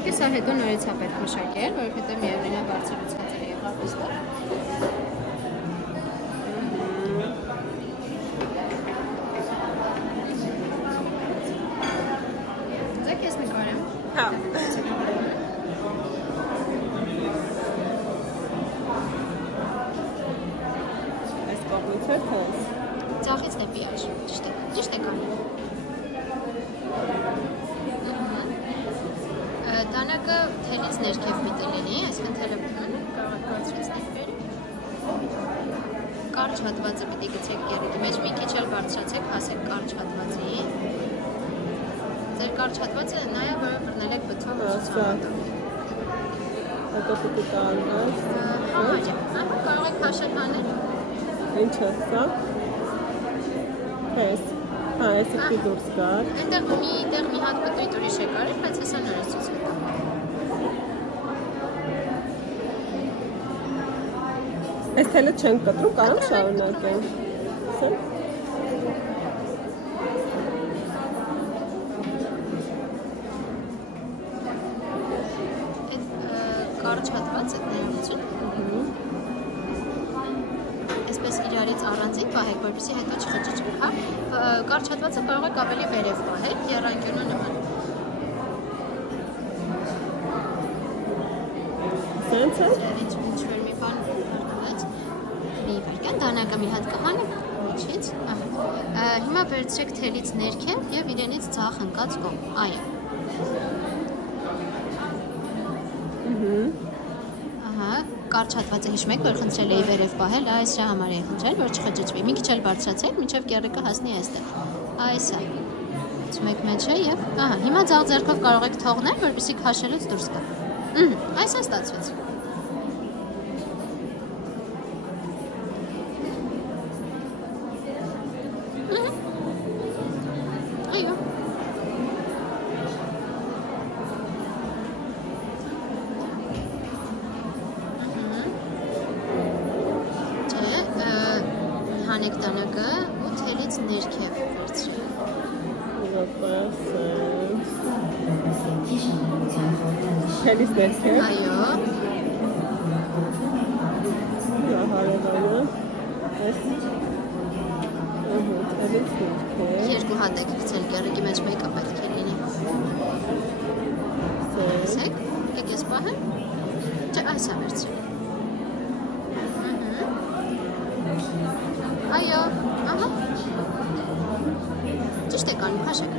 Իհարկե սա հետո նորից է պետք մշակել, որովհետև միևնույն է բարձրացած է եղավ այստեղ։ Ձեկ ես նկարեմ։ Հա։ Այս կողմից էր թե այս։ Ձախից դեպի այժ, ճիշտ է կանում։ Դանակը թելից ներքև պիտի լինի, այսքան թելը կարող եք բարձրացնել վեր։ Կարճ հատվածը պիտի գցեք գերիկի մեջ, մի քիչ էլ բարձրացեք, հասեք կարճ հատվածի։ Ձեր կարճ հատվածը նայա, որ բռնել եք բթով ուսուցանատը։ Հետո պիտի կարմրած։ Համարյա, կարող եք հաշել հանել։ Ինչ է սա։ Այս։ Հա, այս պիտի դուրս գար։ Այնտեղ մի հատ պտույտ ուրիշ է կարել, բայց հեսա նորից ցույց կտամ։ Այս թելը չենք կտրում, կարող շարունակենք։ Սա։ Կարճ հատվածը ներողություն։ Այսպես իրարից առանձին պահեք, որպեսզի հետո չխճճվի, հա։ Կարճ հատվածը կարող եք ավելի վերև պահել, եռանկյունու նման։ Սենց է։ Ինչ-որ մի բան հարկվեց։ Մի վարկան, դանակը մի հատ կհանեք, միջից։ Հիմա վերցրեք թելից ներքև և իրենից ձախ ընկած կողմ, այո։ Կարճ հատվածը հիշում եք, որ խնդրել էի վերև պահել, այս շա համար էի խնդրել, որ չխճճվի։ Մի քիչ էլ բարձրացեք, մինչև գերիկը հասնի այստեղ։ Այս է։ Ցմեք մեջը եւ հիմա ձախ ձեռքով կարող եք թողնել, որպեսզի քաշելուց դուրս գա։ Այս է ստացվեց։ Այո։ Հանեք դանակը ու թելից ներքև վերցրեք։ Թելից ներքև։ Այո։ Հարևանը։ Այս։ Թելից ներքև։ Երկու հատ եք գցել գերիկի մեջ մեկը պետք է լինի։ Սեք, եք ես պահեմ։ Չէ, այս է վերցրեք։ Այո, ահա։ Ճիշտ է կանում, հաշեք։